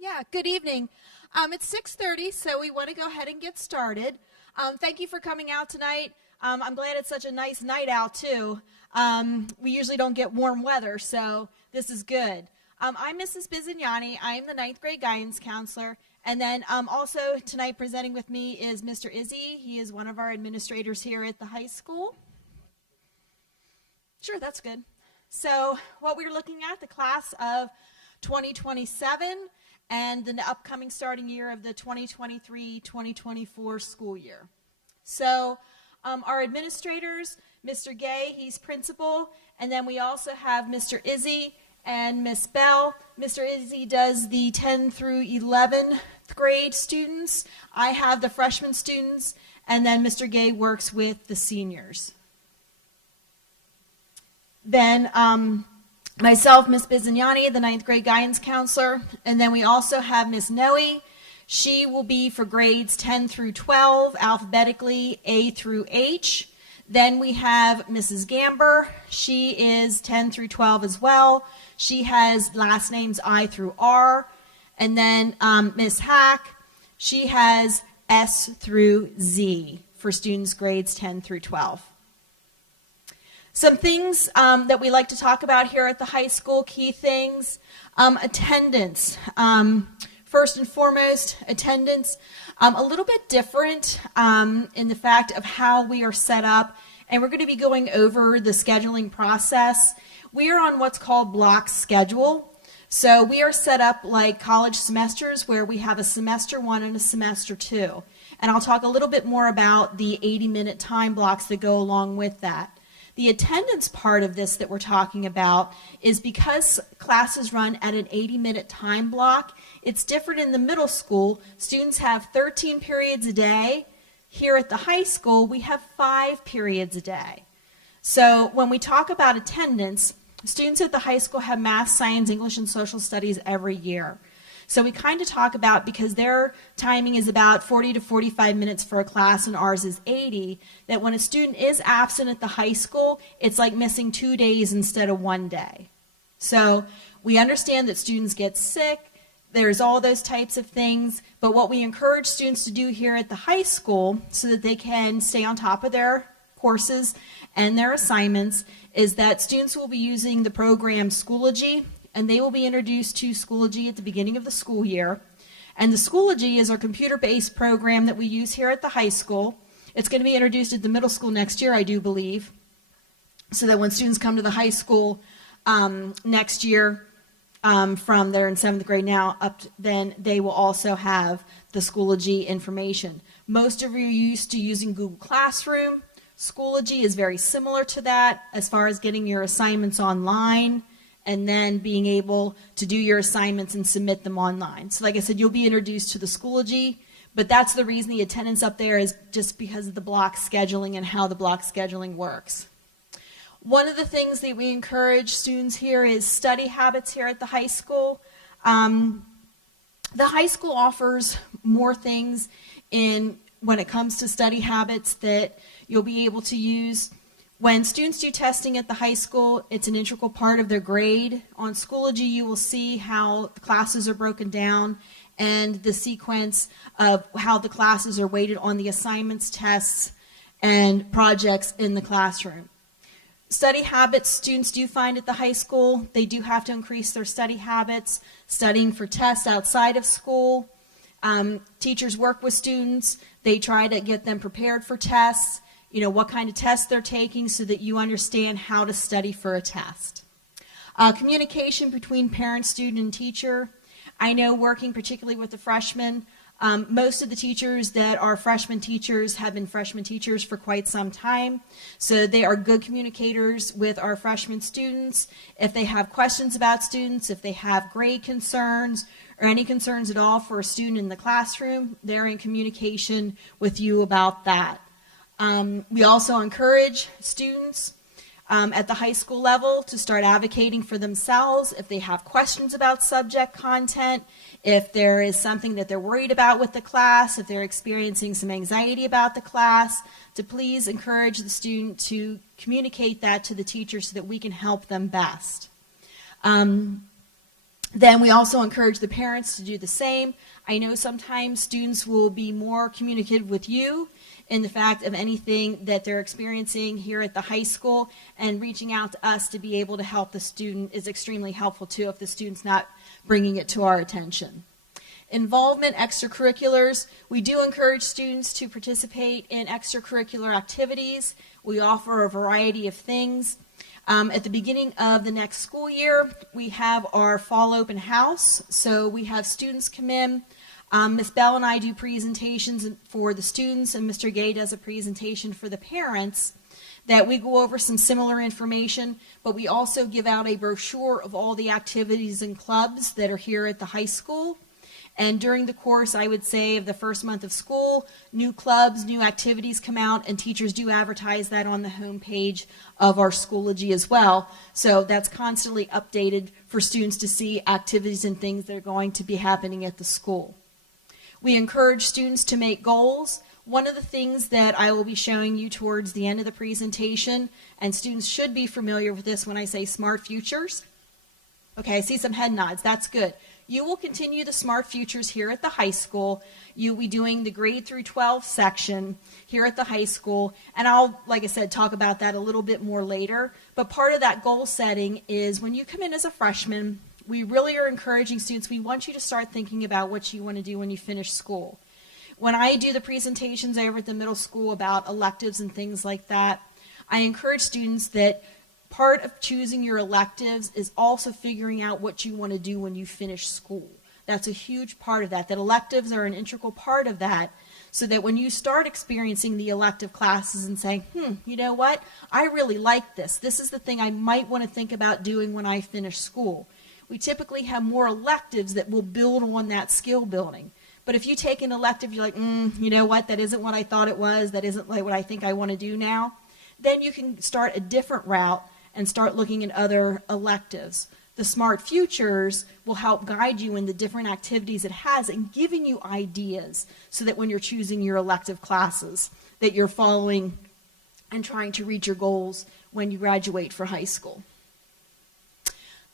Yeah, good evening. It's 6:30, so we want to go ahead and get started. Thank you for coming out tonight. I'm glad it's such a nice night out, too. We usually don't get warm weather, so this is good. I'm Mrs. Bizignani. I'm the ninth grade guidance counselor. And then also tonight presenting with me is Mr. Izzy. He is one of our administrators here at the high school. Sure, that's good. So what we're looking at, the class of 2027 and the upcoming starting year of the 2023-2024 school year. So our administrators, Mr. Gay, he's principal, and then we also have Mr. Izzy and Miss Bell. Mr. Izzy does the 10 through 11th grade students. I have the freshman students, and then Mr. Gay works with the seniors. Then myself, Miss Bizignani, the ninth grade guidance counselor, and then we also have Miss Noe. She will be for grades 10 through 12, alphabetically A through H. Then we have Mrs. Gamber. She is 10 through 12 as well. She has last names I through R. And then Miss Hack, she has S through Z for students grades 10 through 12. Some things that we like to talk about here at the high school, key things, attendance. First and foremost, attendance, a little bit different in the fact of how we are set up, and we're going to be going over the scheduling process. We are on what's called block schedule. So we are set up like college semesters where we have a semester 1 and a semester 2. And I'll talk a little bit more about the 80-minute time blocks that go along with that. The attendance part of this that we're talking about is because classes run at an 80-minute time block, it's different in the middle school. Students have 13 periods a day. Here at the high school, we have 5 periods a day. So when we talk about attendance, students at the high school have math, science, English, and social studies every year. So we kind of talk about, because their timing is about 40 to 45 minutes for a class and ours is 80, that when a student is absent at the high school, it's like missing 2 days instead of 1 day. So we understand that students get sick, there's all those types of things, but what we encourage students to do here at the high school so that they can stay on top of their courses and their assignments is that students will be using the program Schoology, and they will be introduced to Schoology at the beginning of the school year. And the Schoology is our computer-based program that we use here at the high school. It's going to be introduced at the middle school next year, I do believe, so that when students come to the high school next year, from they're in 7th grade now, then they will also have the Schoology information. Most of you are used to using Google Classroom. Schoology is very similar to that as far as getting your assignments online and then being able to do your assignments and submit them online. So like I said, you'll be introduced to the Schoology, but that's the reason the attendance up there is just because of the block scheduling and how the block scheduling works. One of the things that we encourage students here is study habits here at the high school. The high school offers more things when it comes to study habits that you'll be able to use. When students do testing at the high school, it's an integral part of their grade. On Schoology, you will see how the classes are broken down and the sequence of how the classes are weighted on the assignments, tests, and projects in the classroom. Study habits students do find at the high school. They do have to increase their study habits, studying for tests outside of school. Teachers work with students. They try to get them prepared for tests, you know, what kind of tests they're taking so that you understand how to study for a test. Communication between parent, student, and teacher. I know working particularly with the freshmen, most of the teachers that are freshman teachers have been freshman teachers for quite some time. So they are good communicators with our freshman students. If they have questions about students, if they have grade concerns, or any concerns at all for a student in the classroom, they're in communication with you about that. We also encourage students at the high school level to start advocating for themselves if they have questions about subject content, if there is something that they're worried about with the class, if they're experiencing some anxiety about the class, to please encourage the student to communicate that to the teacher so that we can help them best. Then we also encourage the parents to do the same. I know sometimes students will be more communicative with you in the fact of anything that they're experiencing here at the high school, and reaching out to us to be able to help the student is extremely helpful too if the student's not bringing it to our attention. Involvement, extracurriculars. We do encourage students to participate in extracurricular activities. We offer a variety of things. At the beginning of the next school year, we have our fall open house. So we have students come in. Ms. Bell and I do presentations for the students, and Mr. Gay does a presentation for the parents, that we go over some similar information, but we also give out a brochure of all the activities and clubs that are here at the high school. And during the course, I would say, of the first month of school, new clubs, new activities come out, and teachers do advertise that on the homepage of our Schoology as well. So that's constantly updated for students to see activities and things that are going to be happening at the school. We encourage students to make goals. One of the things that I will be showing you towards the end of the presentation, and students should be familiar with this when I say Smart Futures. Okay, I see some head nods. That's good. You will continue the Smart Futures here at the high school. You'll be doing the grade through 12 section here at the high school. And I'll, like I said, talk about that a little bit more later. But part of that goal setting is when you come in as a freshman, we really are encouraging students, we want you to start thinking about what you want to do when you finish school. When I do the presentations over at the middle school about electives and things like that, I encourage students that part of choosing your electives is also figuring out what you want to do when you finish school. That's a huge part of that electives are an integral part of that, so that when you start experiencing the elective classes and saying, you know what, I really like this. This is the thing I might want to think about doing when I finish school. We typically have more electives that will build on that skill building. But if you take an elective, you're like, you know what, that isn't what I thought it was, that isn't like what I think I want to do now, then you can start a different route and start looking at other electives. The Smart Futures will help guide you in the different activities it has and giving you ideas so that when you're choosing your elective classes, that you're following and trying to reach your goals when you graduate for high school.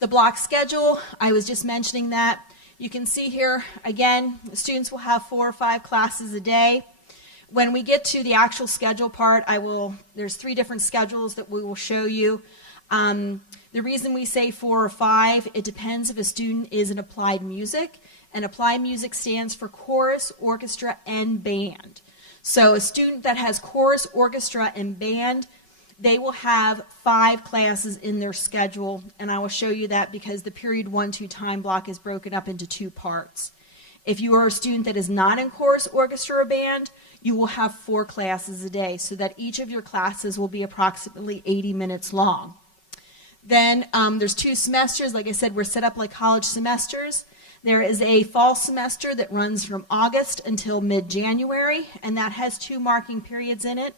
The block schedule, I was just mentioning that. You can see here, again, the students will have 4 or 5 classes a day. When we get to the actual schedule part, there's 3 different schedules that we will show you. The reason we say 4 or 5, it depends if a student is in applied music, and applied music stands for chorus, orchestra, and band. So a student that has chorus, orchestra, and band, they will have 5 classes in their schedule, and I will show you that because the period 1-2 time block is broken up into 2 parts. If you are a student that is not in chorus, orchestra, or band, you will have 4 classes a day, so that each of your classes will be approximately 80 minutes long. Then there's 2 semesters. Like I said, we're set up like college semesters. There is a fall semester that runs from August until mid-January, and that has 2 marking periods in it.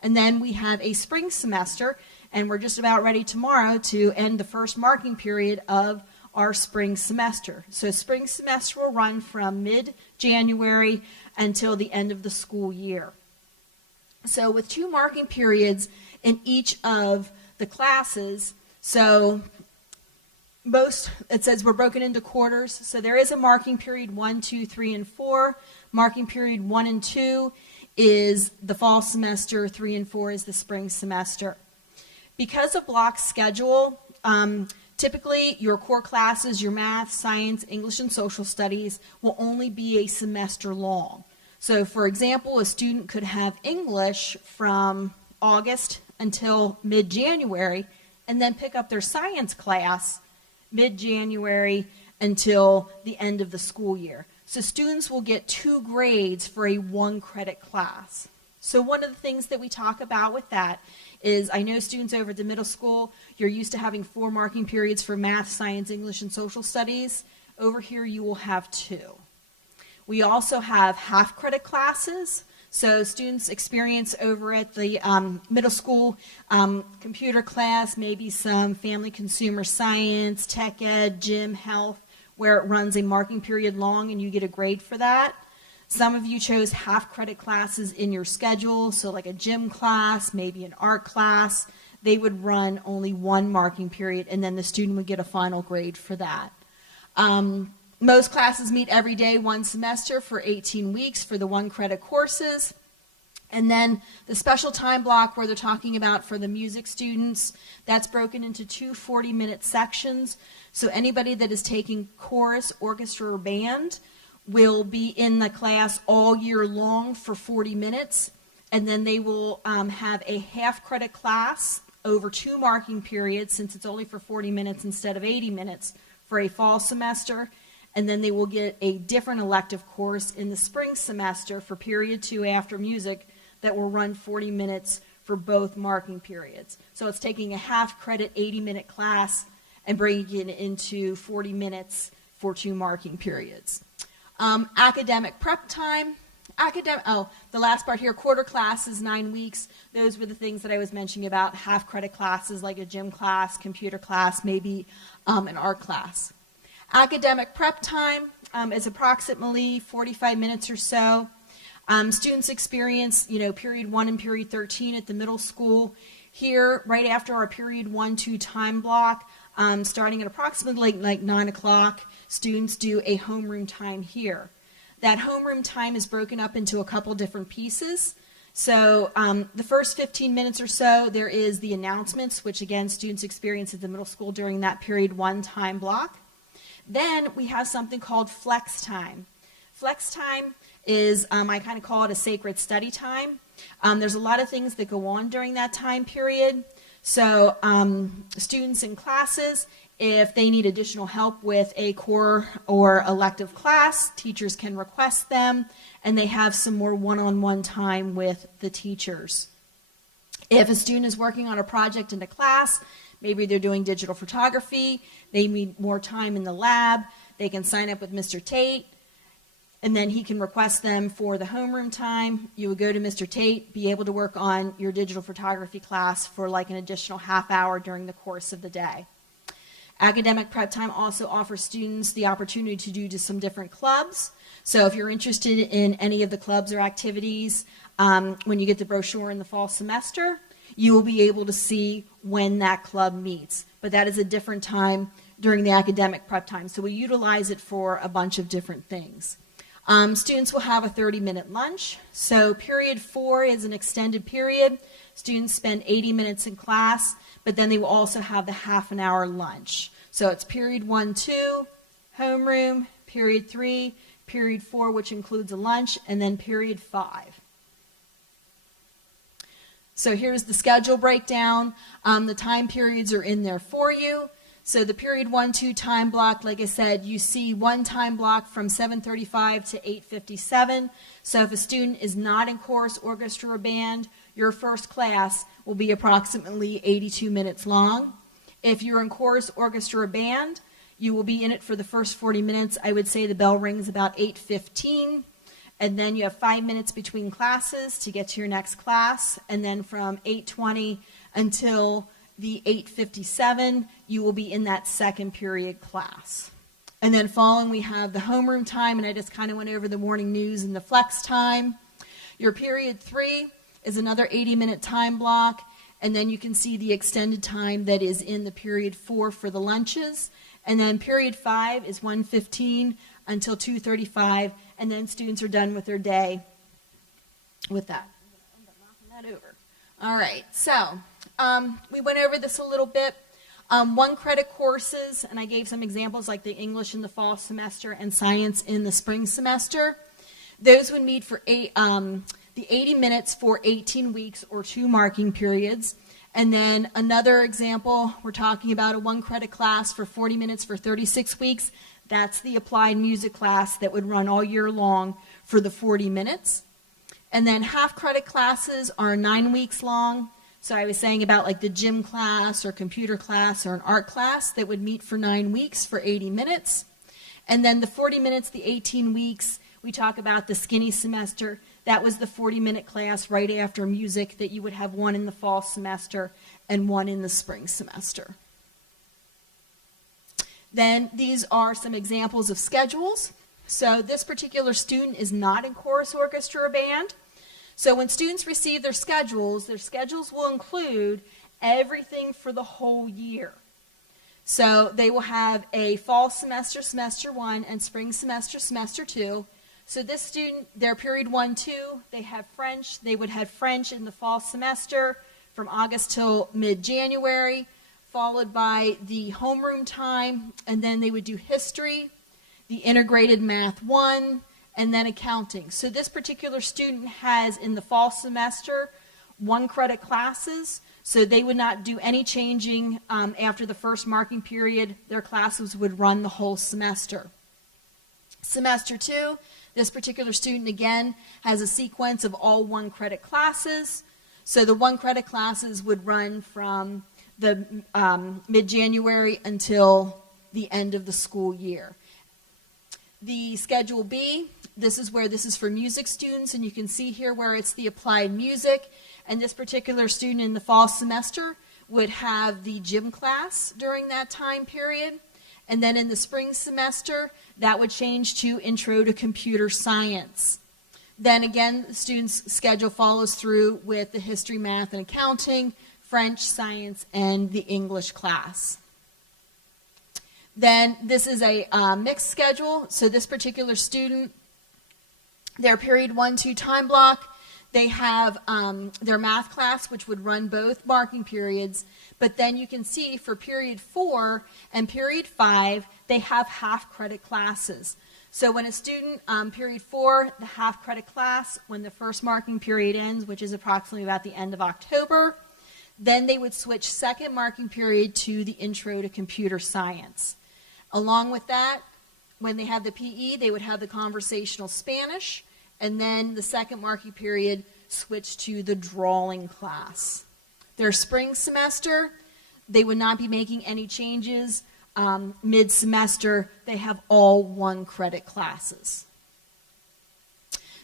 And then we have a spring semester, and we're just about ready tomorrow to end the first marking period of our spring semester. So spring semester will run from mid-January until the end of the school year. So with 2 marking periods in each of the classes, so it says we're broken into quarters. So there is a marking period 1, 2, 3, and 4. Marking period 1 and 2 is the fall semester, 3 and 4 is the spring semester. Because of block schedule, typically your core classes, your math, science, English, and social studies will only be a semester long. So for example, a student could have English from August until mid-January, and then pick up their science class mid-January until the end of the school year. So students will get 2 grades for a 1-credit class. So one of the things that we talk about with that is, I know students over at the middle school, you're used to having 4 marking periods for math, science, English, and social studies. Over here you will have 2. We also have half-credit classes. So students experience over at the middle school computer class, maybe some family consumer science, tech ed, gym, health, where it runs a marking period long and you get a grade for that. Some of you chose half-credit classes in your schedule, so like a gym class, maybe an art class. They would run only 1 marking period, and then the student would get a final grade for that. Most classes meet every day, one semester for 18 weeks for the 1-credit courses. And then the special time block where they're talking about for the music students, that's broken into two 40-minute sections. So anybody that is taking chorus, orchestra, or band will be in the class all year long for 40 minutes. And then they will have a half-credit class over 2 marking periods, since it's only for 40 minutes instead of 80 minutes for a fall semester. And then they will get a different elective course in the spring semester for period 2 after music that will run 40 minutes for both marking periods. So it's taking a half-credit 80-minute class and bringing it into 40 minutes for 2 marking periods. Academic prep time. The last part here, quarter class is 9 weeks. Those were the things that I was mentioning about half-credit classes like a gym class, computer class, maybe an art class. Academic prep time is approximately 45 minutes or so. Students experience, period 1 and period 13 at the middle school. Here, right after our period 1-2 time block, starting at approximately like 9 o'clock, students do a homeroom time here. That homeroom time is broken up into a couple different pieces. So the first 15 minutes or so, there is the announcements, which again, students experience at the middle school during that period 1 time block. Then we have something called flex time. Flex time is, I kind of call it a sacred study time. There's a lot of things that go on during that time period. So students in classes, if they need additional help with a core or elective class, teachers can request them, and they have some more one-on-one time with the teachers. If a student is working on a project in a class, maybe they're doing digital photography, they need more time in the lab, they can sign up with Mr. Tate, and then he can request them for the homeroom time. You would go to Mr. Tate, be able to work on your digital photography class for like an additional half hour during the course of the day. Academic prep time also offers students the opportunity to do some different clubs. So if you're interested in any of the clubs or activities, when you get the brochure in the fall semester, you will be able to see when that club meets. But that is a different time during the academic prep time. So we utilize it for a bunch of different things. Students will have a 30-minute lunch. So period 4 is an extended period. Students spend 80 minutes in class, but then they will also have the half-an-hour lunch. So it's period 1-2, homeroom, period 3, period 4, which includes a lunch, and then period 5. So here's the schedule breakdown. The time periods are in there for you. So the period 1-2 time block, like I said, you see one time block from 7:35 to 8:57. So if a student is not in chorus, orchestra, or band, your first class will be approximately 82 minutes long. If you're in chorus, orchestra, or band, you will be in it for the first 40 minutes. I would say the bell rings about 8:15. And then you have 5 minutes between classes to get to your next class. And then from 8:20 until the 8:57, you will be in that second period class. And then following, we have the homeroom time, and I just kind of went over the morning news and the flex time. Your period 3 is another 80-minute time block, and then you can see the extended time that is in the period 4 for the lunches. And then period 5 is 1:15 until 2:35, and then students are done with their day with that. I'm going to end up knocking that over. All right, so we went over this a little bit. 1-credit courses, and I gave some examples like the English in the fall semester and science in the spring semester. Those would meet for the 80 minutes for 18 weeks or 2 marking periods. And then another example, we're talking about a 1-credit class for 40 minutes for 36 weeks. That's the applied music class that would run all year long for the 40 minutes. And then half-credit classes are 9 weeks long. So I was saying about like the gym class or computer class or an art class that would meet for 9 weeks for 80 minutes. And then the 40 minutes, the 18 weeks, we talk about the skinny semester. That was the 40-minute class right after music that you would have one in the fall semester and one in the spring semester. Then these are some examples of schedules. So this particular student is not in chorus, orchestra, or band. So when students receive their schedules will include everything for the whole year. So they will have a fall semester, semester 1, and spring semester, semester 2. So this student, their period 1, 2, they have French. They would have French in the fall semester from August till mid-January, followed by the homeroom time, and then they would do history, the integrated math 1, and then accounting. So this particular student has in the fall semester 1 credit classes, so they would not do any changing after the first marking period. Their classes would run the whole semester. Semester 2, this particular student again has a sequence of all 1 credit classes. So the 1 credit classes would run from the mid-January until the end of the school year. The Schedule B, this is for music students, and you can see here where it's the applied music. And this particular student in the fall semester would have the gym class during that time period. And then in the spring semester, that would change to Intro to Computer Science. Then again, the student's schedule follows through with the history, math, and accounting, French, science, and the English class. Then this is a mixed schedule. So this particular student, their period 1, 2 time block, they have their math class, which would run both marking periods. But then you can see for period 4 and period 5, they have half credit classes. So when a student, period 4, the half credit class, when the first marking period ends, which is approximately about the end of October, then they would switch second marking period to the Intro to Computer Science. Along with that, when they have the PE, they would have the conversational Spanish, and then the second marking period switched to the drawing class. Their spring semester, they would not be making any changes. Mid-semester, they have all 1 credit classes.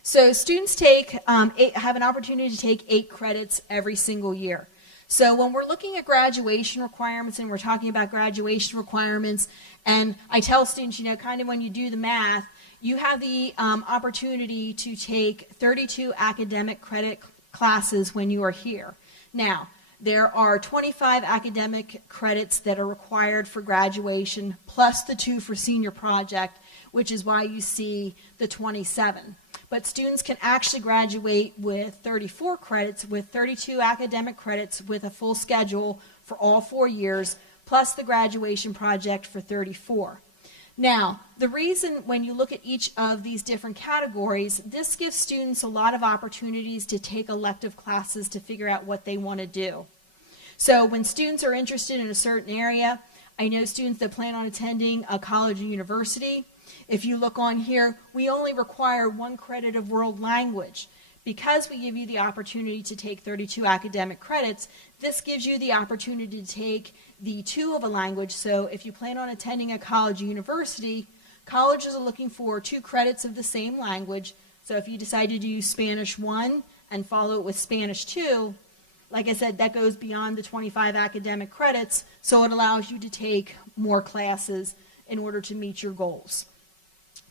So students have an opportunity to take 8 credits every single year. So when we're looking at graduation requirements and we're talking about graduation requirements, and I tell students, kind of when you do the math, you have the opportunity to take 32 academic credit classes when you are here. Now, there are 25 academic credits that are required for graduation, plus the 2 for senior project, which is why you see the 27. But students can actually graduate with 34 credits, with 32 academic credits, with a full schedule for all 4 years, plus the graduation project for 34. Now, the reason when you look at each of these different categories, this gives students a lot of opportunities to take elective classes to figure out what they want to do. So when students are interested in a certain area, I know students that plan on attending a college or university. If you look on here, we only require 1 credit of world language. Because we give you the opportunity to take 32 academic credits, this gives you the opportunity to take the 2 of a language. So if you plan on attending a college or university, colleges are looking for 2 credits of the same language. So if you decide to do Spanish 1 and follow it with Spanish 2, like I said, that goes beyond the 25 academic credits, so it allows you to take more classes in order to meet your goals.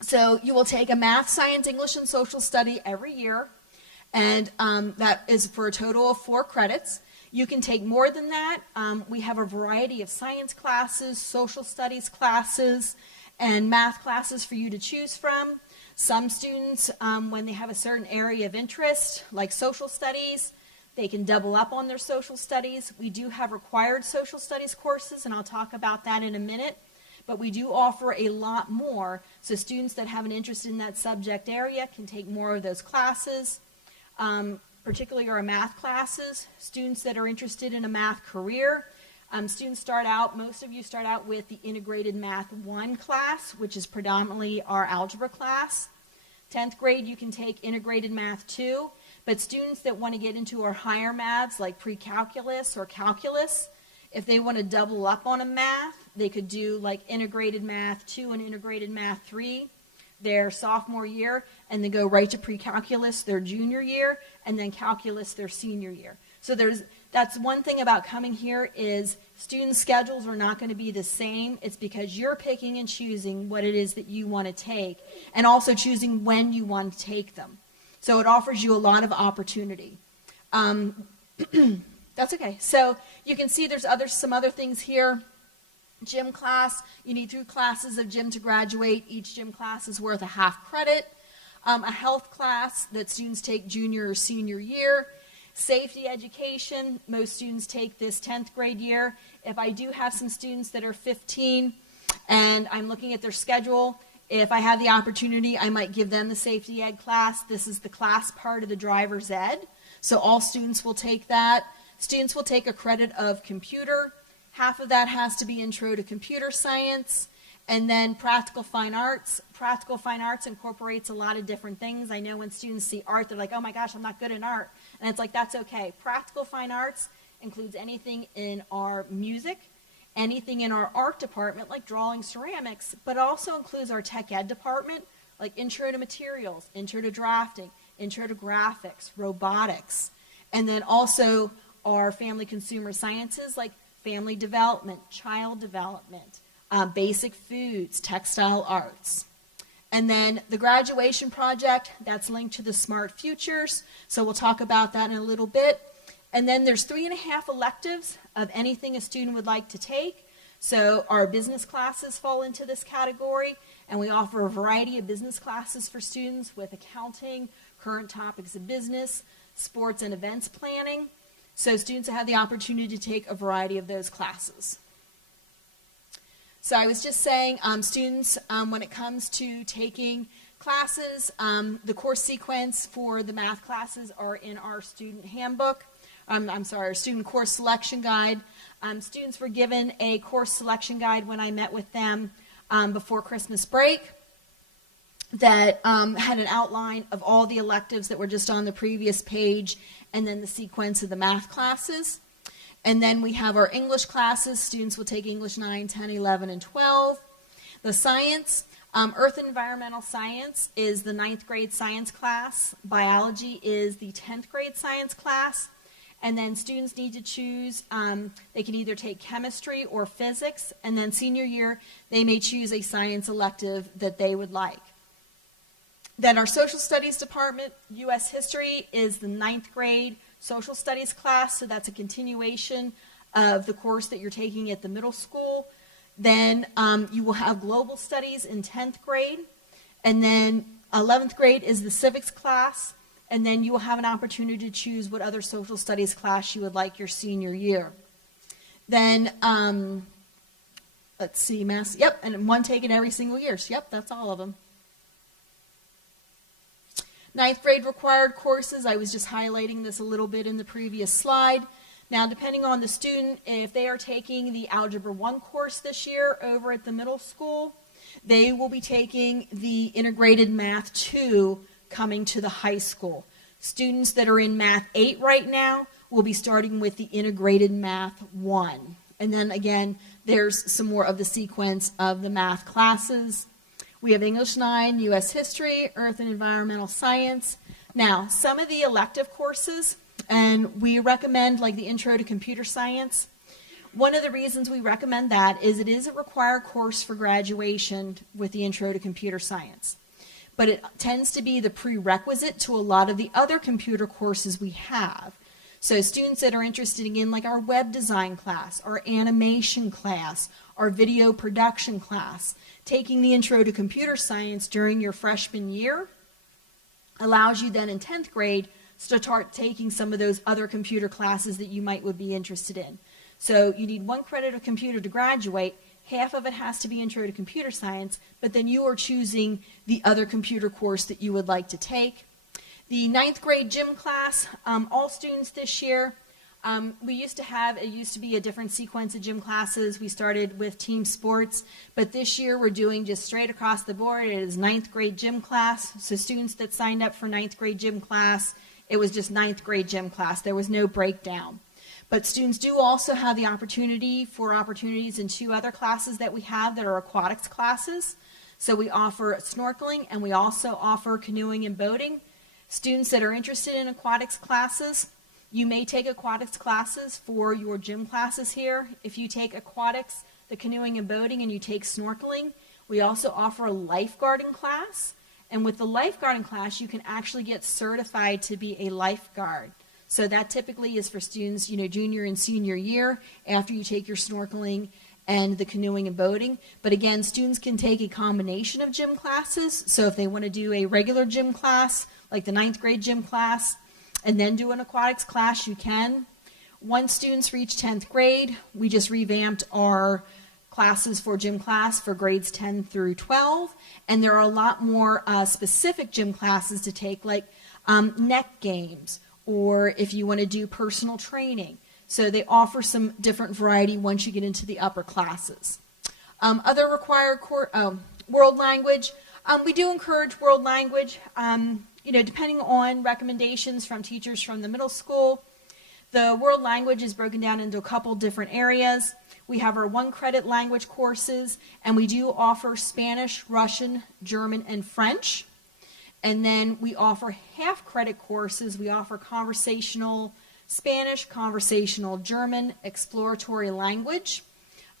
So you will take a math, science, English, and social study every year, and that is for a total of 4 credits. You can take more than that. We have a variety of science classes, social studies classes, and math classes for you to choose from. Some students, when they have a certain area of interest, like social studies, they can double up on their social studies. We do have required social studies courses, and I'll talk about that in a minute. But we do offer a lot more, so students that have an interest in that subject area can take more of those classes, particularly our math classes. Students that are interested in a math career, most of you start out with the Integrated Math 1 class, which is predominantly our algebra class. 10th grade, you can take Integrated Math 2, but students that want to get into our higher maths, like pre-calculus or calculus, if they want to double up on a math, they could do like Integrated Math 2 and Integrated Math 3 their sophomore year, and then go right to pre-calculus their junior year, and then calculus their senior year. So that's one thing about coming here is student schedules are not going to be the same. It's because you're picking and choosing what it is that you want to take, and also choosing when you want to take them. So it offers you a lot of opportunity. That's okay. So you can see there's some other things here Gym class, you need 2 classes of gym to graduate. Each gym class is worth a half credit. A health class that students take junior or senior year. Safety education, most students take this 10th grade year. If I do have some students that are 15 and I'm looking at their schedule, if I have the opportunity, I might give them the safety ed class. This is the class part of the driver's ed. So all students will take that. Students will take a credit of computer. Half of that has to be intro to computer science. And then practical fine arts. Practical fine arts incorporates a lot of different things. I know when students see art, they're like, oh my gosh, I'm not good in art. And it's like, that's okay. Practical fine arts includes anything in our music, anything in our art department, like drawing, ceramics, but it also includes our tech ed department, like intro to materials, intro to drafting, intro to graphics, robotics, and then also our family consumer sciences, like family development, child development, basic foods, textile arts. And then the graduation project, that's linked to the Smart Futures, so we'll talk about that in a little bit. And then there's 3.5 electives of anything a student would like to take. So our business classes fall into this category, and we offer a variety of business classes for students with accounting, current topics of business, sports and events planning. So students have the opportunity to take a variety of those classes. So I was just saying, students, when it comes to taking classes, the course sequence for the math classes are in our student handbook. Our student course selection guide. Students were given a course selection guide when I met with them before Christmas break that had an outline of all the electives that were just on the previous page, and then the sequence of the math classes. And then we have our English classes. Students will take English 9, 10, 11, and 12. The science, Earth and Environmental Science is the 9th grade science class. Biology is the 10th grade science class. And then students need to choose, they can either take chemistry or physics, and then senior year, they may choose a science elective that they would like. Then our social studies department, U.S. history, is the 9th grade social studies class, so that's a continuation of the course that you're taking at the middle school. Then you will have global studies in 10th grade, and then 11th grade is the civics class, and then you will have an opportunity to choose what other social studies class you would like your senior year. Then, let's see, math, yep, and one taken every single year. So, yep, that's all of them. 9th grade required courses, I was just highlighting this a little bit in the previous slide. Now, depending on the student, if they are taking the Algebra 1 course this year over at the middle school, they will be taking the Integrated Math 2 coming to the high school. Students that are in Math 8 right now will be starting with the Integrated Math 1. And then again, there's some more of the sequence of the math classes. We have English 9, U.S. history, Earth and Environmental Science. Now, some of the elective courses, and we recommend like the Intro to Computer Science. One of the reasons we recommend that is it is a required course for graduation with the Intro to Computer Science. But it tends to be the prerequisite to a lot of the other computer courses we have. So students that are interested in like our web design class, our animation class, our video production class, taking the Intro to Computer Science during your freshman year allows you then in 10th grade to start taking some of those other computer classes that you would be interested in. So you need 1 credit of computer to graduate. Half of it has to be Intro to Computer Science, but then you are choosing the other computer course that you would like to take. The 9th grade gym class, all students this year, it used to be a different sequence of gym classes. We started with team sports, but this year we're doing just straight across the board. It is 9th grade gym class. So students that signed up for 9th grade gym class, it was just 9th grade gym class. There was no breakdown. But students do also have the opportunities in 2 other classes that we have that are aquatics classes. So we offer snorkeling and we also offer canoeing and boating. Students that are interested in aquatics classes, you may take aquatics classes for your gym classes here. If you take aquatics, the canoeing and boating, and you take snorkeling, we also offer a lifeguarding class. And with the lifeguarding class, you can actually get certified to be a lifeguard. So that typically is for students, junior and senior year after you take your snorkeling and the canoeing and boating. But again, students can take a combination of gym classes. So if they want to do a regular gym class, like the 9th grade gym class, and then do an aquatics class, you can. Once students reach 10th grade, we just revamped our classes for gym class for grades 10 through 12, and there are a lot more specific gym classes to take, like neck games, or if you want to do personal training. So they offer some different variety once you get into the upper classes. Other required world language. We do encourage world language, depending on recommendations from teachers from the middle school. The world language is broken down into a couple different areas. We have our 1-credit language courses, and we do offer Spanish, Russian, German, and French. And then we offer half-credit courses. We offer conversational Spanish, conversational German, exploratory language,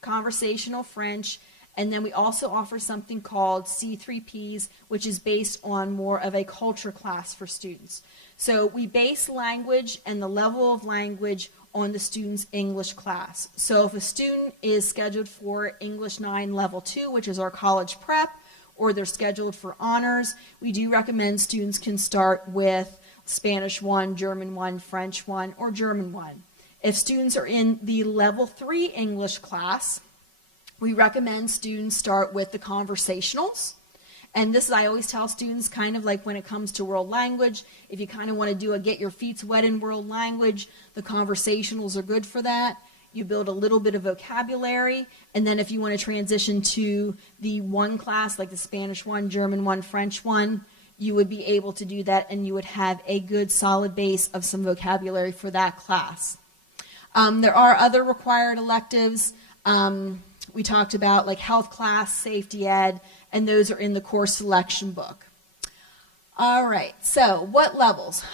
conversational French, and then we also offer something called C3Ps, which is based on more of a culture class for students. So we base language and the level of language on the student's English class. So if a student is scheduled for English 9 Level 2, which is our college prep, or they're scheduled for honors, we do recommend students can start with Spanish 1, German 1, French 1, or German 1. If students are in the Level 3 English class, we recommend students start with the conversationals. And this is, I always tell students, kind of like when it comes to world language, if you kind of want to do a get your feet wet in world language, the conversationals are good for that. You build a little bit of vocabulary, and then if you want to transition to the 1 class, like the Spanish 1, German 1, French 1, you would be able to do that, and you would have a good solid base of some vocabulary for that class. There are other required electives. We talked about like health class, safety ed, and those are in the course selection book. All right, so what levels?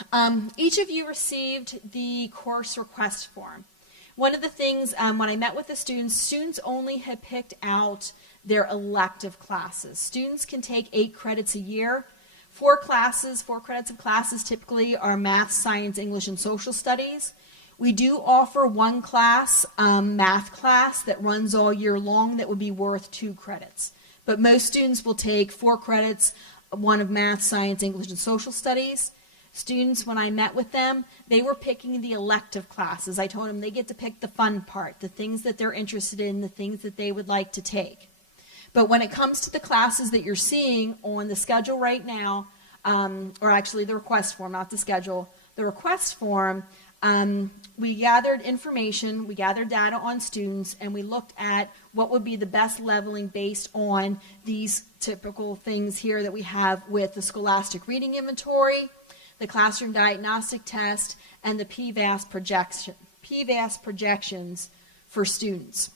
Each of you received the course request form. One of the things, when I met with the students only had picked out their elective classes. Students can take 8 credits a year. 4 credits of classes typically are math, science, English, and social studies. We do offer 1 class, math class, that runs all year long that would be worth 2 credits. But most students will take 4 credits, 1 of math, science, English, and social studies. Students, when I met with them, they were picking the elective classes. I told them they get to pick the fun part, the things that they're interested in, the things that they would like to take. But when it comes to the classes that you're seeing on the schedule right now, or actually the request form, not the schedule, the request form, we gathered information, we gathered data on students, and we looked at what would be the best leveling based on these typical things here that we have with the Scholastic Reading Inventory, the Classroom Diagnostic Test, and the PVAS projections for students.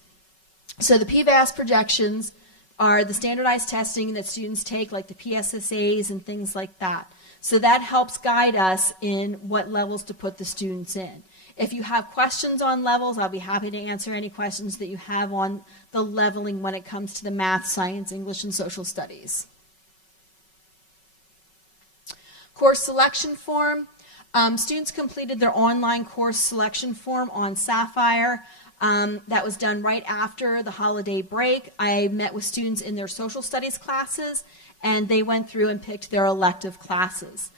So the PVAS projections are the standardized testing that students take, like the PSSAs and things like that. So that helps guide us in what levels to put the students in. If you have questions on levels, I'll be happy to answer any questions that you have on the leveling when it comes to the math, science, English, and social studies. Course selection form. Students completed their online course selection form on Sapphire. That was done right after the holiday break. I met with students in their social studies classes, and they went through and picked their elective classes.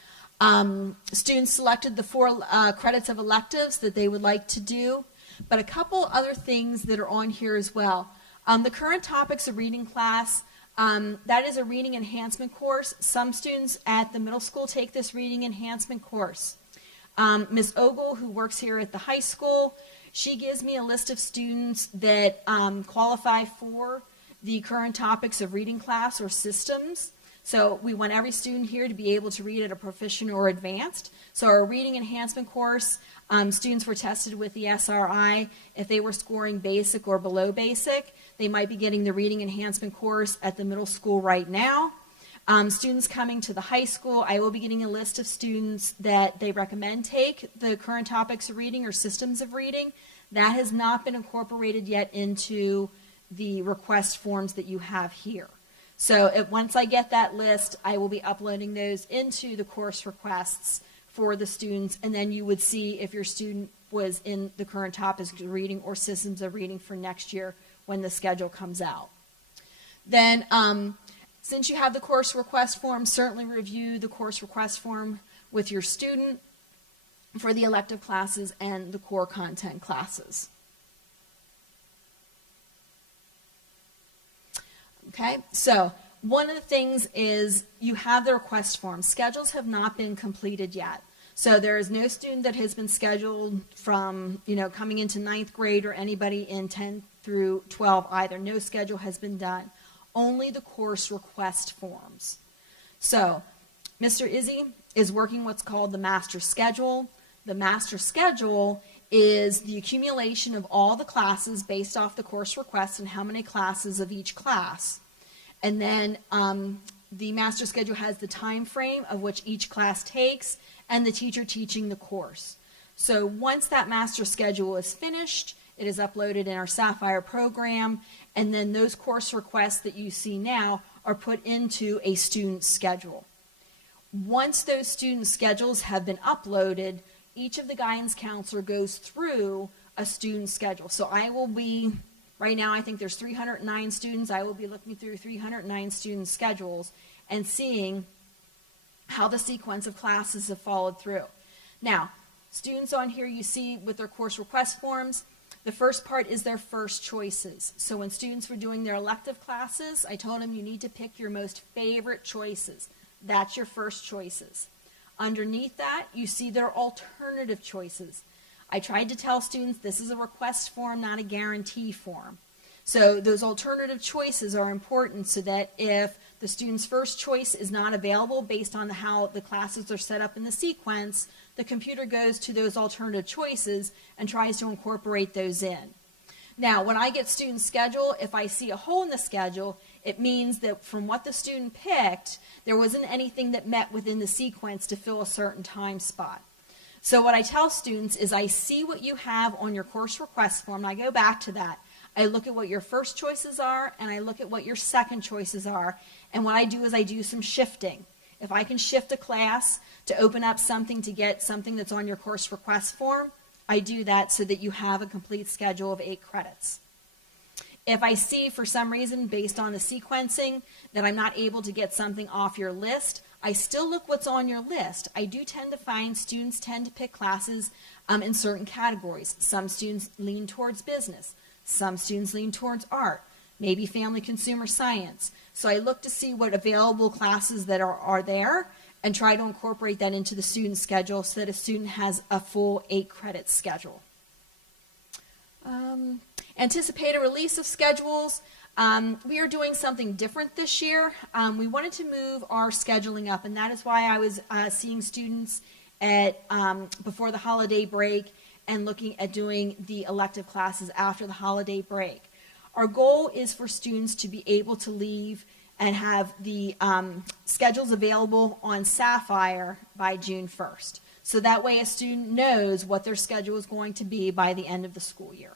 Students selected the 4 credits of electives that they would like to do, but a couple other things that are on here as well. The current topics of reading class, that is a reading enhancement course. Some students at the middle school take this reading enhancement course. Ms. Ogle, who works here at the high school, she gives me a list of students that qualify for the current topics of reading class or systems. So we want every student here to be able to read at a proficient or advanced. So our reading enhancement course, students were tested with the SRI. If they were scoring basic or below basic, they might be getting the reading enhancement course at the middle school right now. Students coming to the high school, I will be getting a list of students that they recommend take the current topics of reading or systems of reading. That has not been incorporated yet into the request forms that you have here. So once I get that list, I will be uploading those into the course requests for the students, and then you would see if your student was in the current topics of reading or systems of reading for next year when the schedule comes out. Then, since you have the course request form, certainly review the course request form with your student for the elective classes and the core content classes. Okay, so one of the things is you have the request form. Schedules have not been completed yet. So there is no student that has been scheduled from, coming into 9th grade or anybody in 10 through 12 either. No schedule has been done. Only the course request forms. So Mr. Izzy is working what's called the master schedule. The master schedule is the accumulation of all the classes based off the course request and how many classes of each class. And then the master schedule has the time frame of which each class takes and the teacher teaching the course. So once that master schedule is finished, it is uploaded in our Sapphire program, and then those course requests that you see now are put into a student schedule. Once those student schedules have been uploaded, each of the guidance counselor goes through a student schedule. So I will be, right now I think there's 309 students, I will be looking through 309 student schedules and seeing how the sequence of classes have followed through. Now, students on here you see with their course request forms, the first part is their first choices. So when students were doing their elective classes, I told them you need to pick your most favorite choices. That's your first choices. Underneath that, you see their alternative choices. I tried to tell students this is a request form, not a guarantee form. So those alternative choices are important so that if the student's first choice is not available based on how the classes are set up in the sequence, the computer goes to those alternative choices and tries to incorporate those in. Now, when I get student schedule, if I see a hole in the schedule, it means that from what the student picked, there wasn't anything that met within the sequence to fill a certain time spot. So what I tell students is I see what you have on your course request form, and I go back to that. I look at what your first choices are, and I look at what your second choices are, and what I do is I do some shifting. If I can shift a class to open up something to get something that's on your course request form, I do that so that you have a complete schedule of 8 credits. If I see for some reason, based on the sequencing, that I'm not able to get something off your list, I still look what's on your list. I do tend to find students tend to pick classes in certain categories. Some students lean towards business. Some students lean towards art, maybe family consumer science. So I look to see what available classes that are there and try to incorporate that into the student schedule so that a student has a full 8 credit schedule. Anticipated release of schedules. We are doing something different this year. We wanted to move our scheduling up, and that is why I was seeing students at before the holiday break and looking at doing the elective classes after the holiday break. Our goal is for students to be able to leave and have the schedules available on Sapphire by June 1st. So that way a student knows what their schedule is going to be by the end of the school year.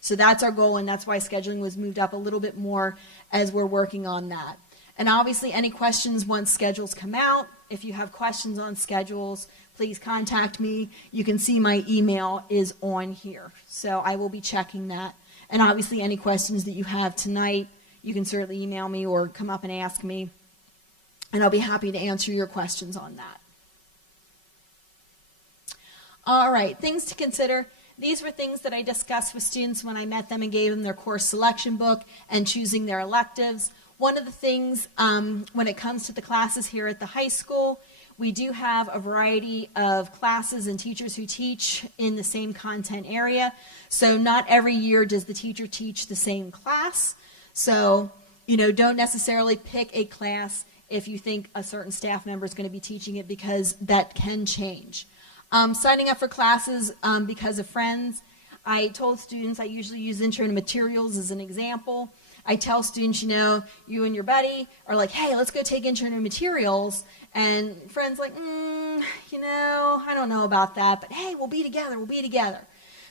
So that's our goal, and that's why scheduling was moved up a little bit more as we're working on that. And obviously any questions once schedules come out, if you have questions on schedules, please contact me. You can see my email is on here. So I will be checking that. And obviously any questions that you have tonight, you can certainly email me or come up and ask me, and I'll be happy to answer your questions on that. All right, things to consider. These were things that I discussed with students when I met them and gave them their course selection book and choosing their electives. One of the things when it comes to the classes here at the high school, we do have a variety of classes and teachers who teach in the same content area. So not every year does the teacher teach the same class. So, don't necessarily pick a class if you think a certain staff member is going to be teaching it, because that can change. Signing up for classes because of friends. I told students I usually use Intro to Materials as an example. I tell students, you and your buddy are like, hey, let's go take Intro to Materials. And friends like, I don't know about that, but hey, we'll be together.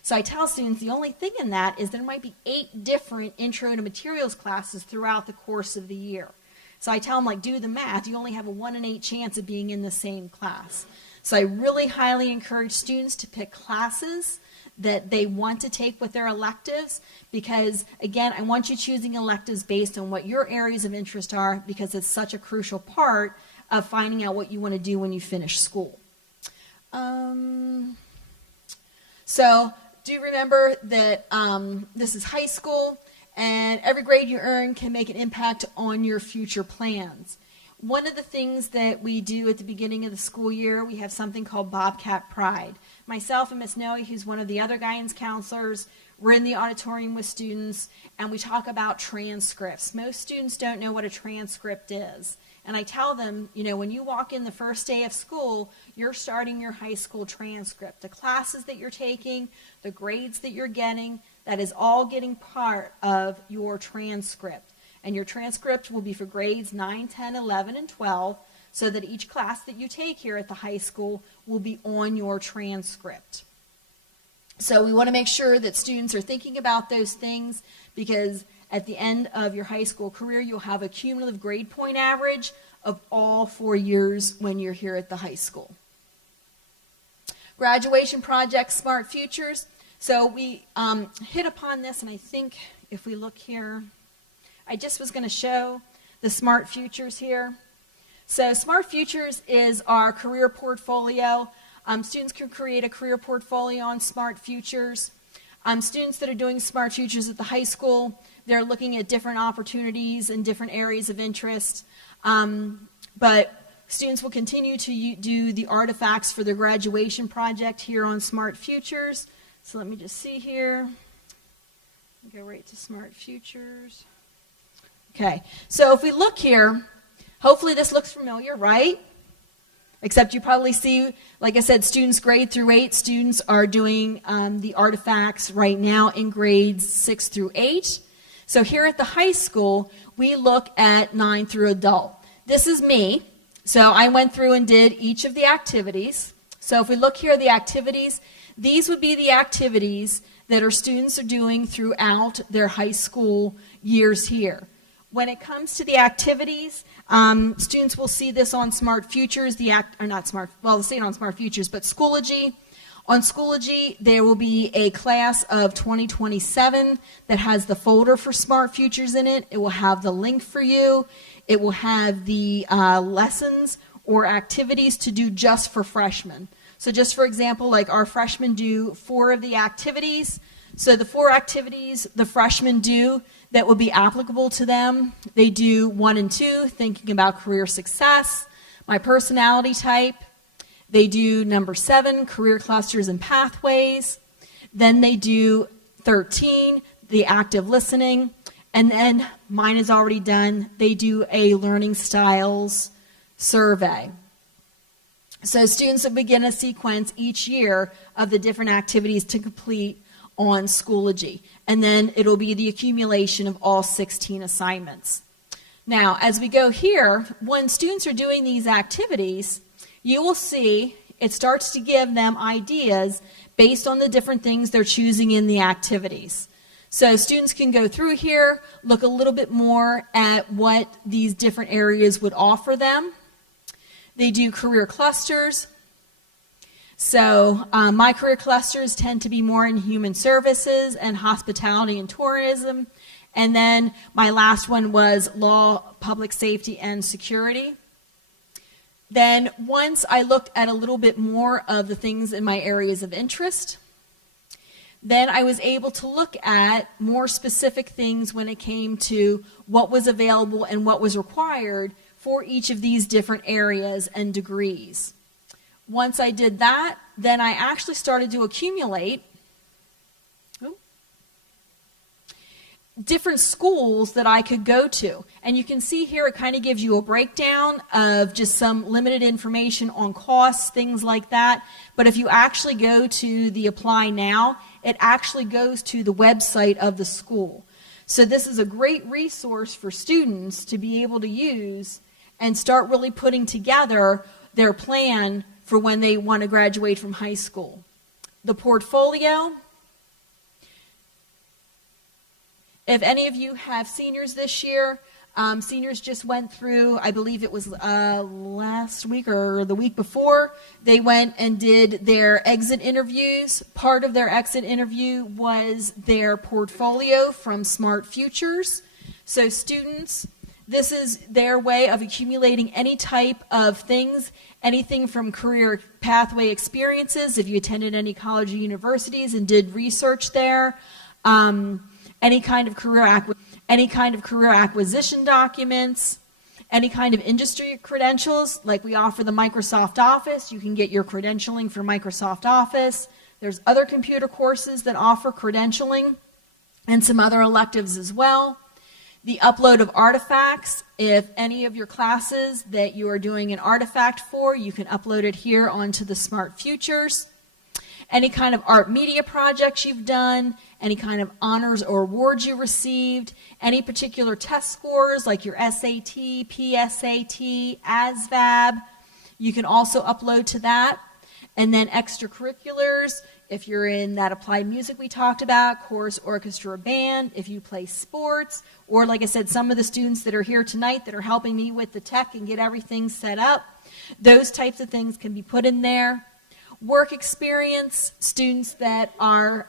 So I tell students the only thing in that is there might be 8 different Intro to Materials classes throughout the course of the year. So I tell them, do the math. You only have a 1 in 8 chance of being in the same class. So I really highly encourage students to pick classes that they want to take with their electives, because again, I want you choosing electives based on what your areas of interest are, because it's such a crucial part of finding out what you want to do when you finish school. So do remember that this is high school, and every grade you earn can make an impact on your future plans. One of the things that we do at the beginning of the school year, we have something called Bobcat Pride. Myself and Miss Noe, who's one of the other guidance counselors, we're in the auditorium with students, and we talk about transcripts. Most students don't know what a transcript is. And I tell them, you know, when you walk in the first day of school, you're starting your high school transcript. The classes that you're taking, the grades that you're getting, that is all getting part of your transcript. And your transcript will be for grades 9, 10, 11, and 12, so that each class that you take here at the high school will be on your transcript. So we want to make sure that students are thinking about those things, because at the end of your high school career, you'll have a cumulative grade point average of all 4 years when you're here at the high school. Graduation project, Smart Futures. So we hit upon this, and I think if we look here, I just was going to show the Smart Futures here. So Smart Futures is our career portfolio. Students can create a career portfolio on Smart Futures. Students that are doing Smart Futures at the high school, they're looking at different opportunities and different areas of interest. But students will continue to do the artifacts for their graduation project here on Smart Futures. So let me just see here. Go right to Smart Futures. Okay, so if we look here, hopefully this looks familiar, right? Except you probably see, like I said, students grade through 8. Students are doing the artifacts right now in grades 6 through 8. So here at the high school, we look at 9 through adult. This is me. So I went through and did each of the activities. So if we look here at the activities, these would be the activities that our students are doing throughout their high school years here. When it comes to the activities, students will see this on Smart Futures, they'll see it on Smart Futures, but Schoology. On Schoology, there will be a class of 2027 that has the folder for Smart Futures in it. It will have the link for you. It will have the lessons or activities to do just for freshmen. So just for example, like our freshmen do 4 of the activities. So the 4 activities the freshmen do that would be applicable to them, they do 1 and 2, thinking about career success, my personality type. They do number 7, career clusters and pathways. Then they do 13, the active listening. And then mine is already done. They do a learning styles survey. So students will begin a sequence each year of the different activities to complete on Schoology. And then it'll be the accumulation of all 16 assignments. Now, as we go here, when students are doing these activities, you will see it starts to give them ideas based on the different things they're choosing in the activities. So students can go through here, look a little bit more at what these different areas would offer them. They do career clusters. So my career clusters tend to be more in human services and hospitality and tourism. And then my last one was law, public safety, and security. Then once I looked at a little bit more of the things in my areas of interest, then I was able to look at more specific things when it came to what was available and what was required for each of these different areas and degrees. Once I did that, then I actually started to accumulate different schools that I could go to. And you can see here it kind of gives you a breakdown of just some limited information on costs, things like that. But if you actually go to the Apply Now, it actually goes to the website of the school. So this is a great resource for students to be able to use and start really putting together their plan for when they want to graduate from high school. The portfolio. If any of you have seniors this year, Seniors just went through, I believe it was last week or the week before, they went and did their exit interviews. Part of their exit interview was their portfolio from Smart Futures. So students, this is their way of accumulating any type of things, anything from career pathway experiences, if you attended any college or universities and did research there, any kind of career acquisition documents, any kind of industry credentials, like we offer the Microsoft Office. You can get your credentialing for Microsoft Office. There's other computer courses that offer credentialing and some other electives as well. The upload of artifacts. If any of your classes that you are doing an artifact for, you can upload it here onto the Smart Futures. Any kind of art media projects you've done, any kind of honors or awards you received, any particular test scores like your SAT, PSAT, ASVAB, you can also upload to that. And then extracurriculars, if you're in that applied music we talked about, chorus, orchestra, band, if you play sports, or like I said, some of the students that are here tonight that are helping me with the tech and get everything set up, those types of things can be put in there. Work experience, students that are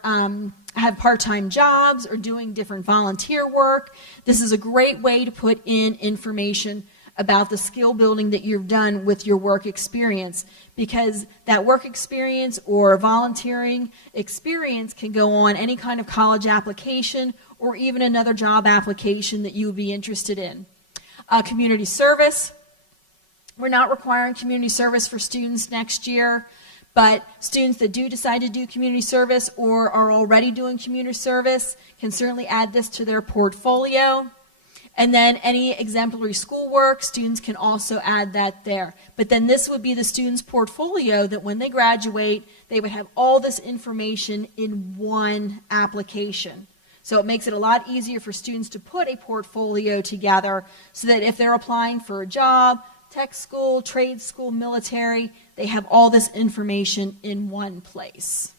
have part-time jobs or doing different volunteer work. This is a great way to put in information about the skill building that you've done with your work experience, because that work experience or volunteering experience can go on any kind of college application or even another job application that you would be interested in. Community service. We're not requiring community service for students next year. But students that do decide to do community service or are already doing community service can certainly add this to their portfolio. And then any exemplary schoolwork, students can also add that there. But then this would be the student's portfolio that when they graduate, they would have all this information in one application. So it makes it a lot easier for students to put a portfolio together so that if they're applying for a job, tech school, trade school, military, they have all this information in one place.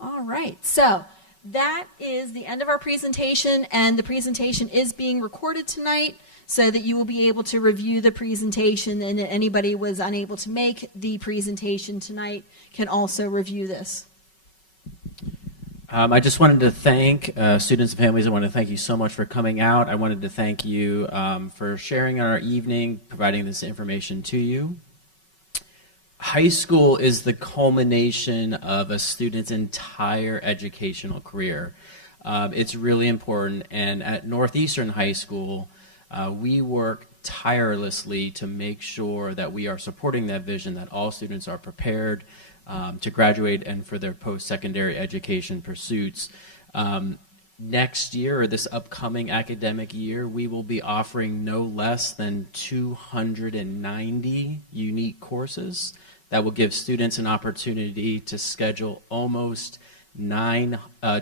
All right, so that is the end of our presentation, and the presentation is being recorded tonight so that you will be able to review the presentation, and if anybody was unable to make the presentation tonight can also review this. I just wanted to thank students and families. I want to thank you so much for coming out. I wanted to thank you for sharing our evening, providing this information to you. High school is the culmination of a student's entire educational career. It's really important, and at Northeastern High School, we work tirelessly to make sure that we are supporting that vision, that all students are prepared to graduate and for their post-secondary education pursuits. Next year, or this upcoming academic year, we will be offering no less than 290 unique courses that will give students an opportunity to schedule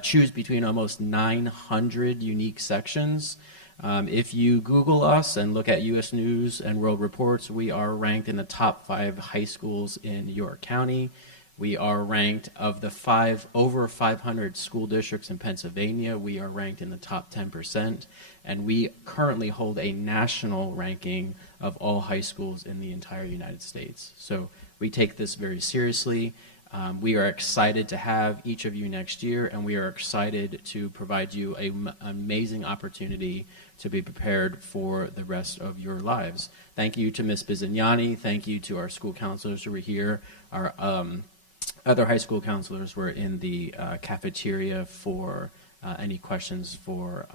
choose between almost 900 unique sections. If you Google us and look at U.S. News and World Reports, we are ranked in the top 5 high schools in York County. We are ranked of the over 500 school districts in Pennsylvania. We are ranked in the top 10%, and we currently hold a national ranking of all high schools in the entire United States. So we take this very seriously. We are excited to have each of you next year, and we are excited to provide you an amazing opportunity to be prepared for the rest of your lives. Thank you to Ms. Bizignani. Thank you to our school counselors who were here. Our other high school counselors were in the cafeteria for any questions for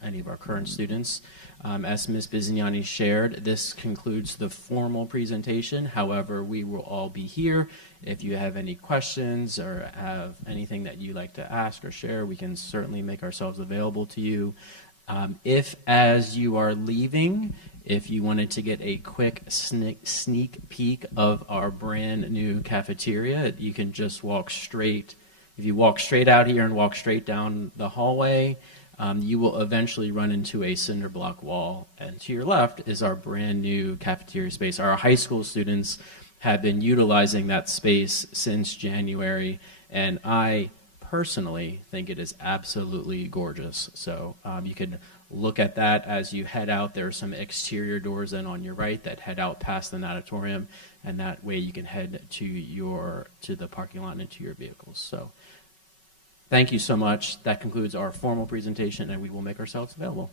any of our current students. As Ms. Bizignani shared, this concludes the formal presentation. However, we will all be here. If you have any questions or have anything that you'd like to ask or share, we can certainly make ourselves available to you. If, as you are leaving, if you wanted to get a quick sneak peek of our brand new cafeteria, you can just walk straight. If you walk straight out here and walk straight down the hallway, you will eventually run into a cinder block wall. And to your left is our brand new cafeteria space. Our high school students have been utilizing that space since January, And I personally think it is absolutely gorgeous. So you can look at that as you head out. There are some exterior doors then on your right that head out past the natatorium, and that way you can head to the parking lot and to your vehicles. So thank you so much. That concludes our formal presentation, and we will make ourselves available.